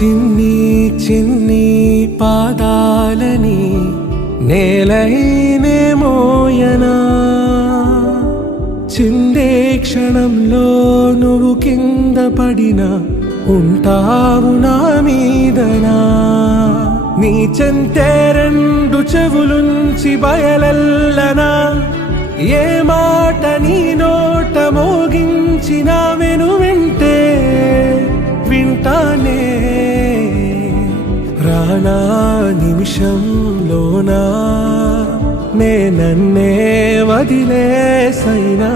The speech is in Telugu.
చిన్ని చిన్ని పాదాలని నేలైనే మోయనా, చిందే క్షణంలో నువ్వు కింద పడినా ఉంటావు నా మీదనా. నీ చెంతే రెండు చెవులుంచి బయలెల్లనా, ఏ మాట నీ నోట మోగించిన వెను వింటే వింటానే. రానా నిమిషంలోనా నే నన్నే వదిలేసైనా.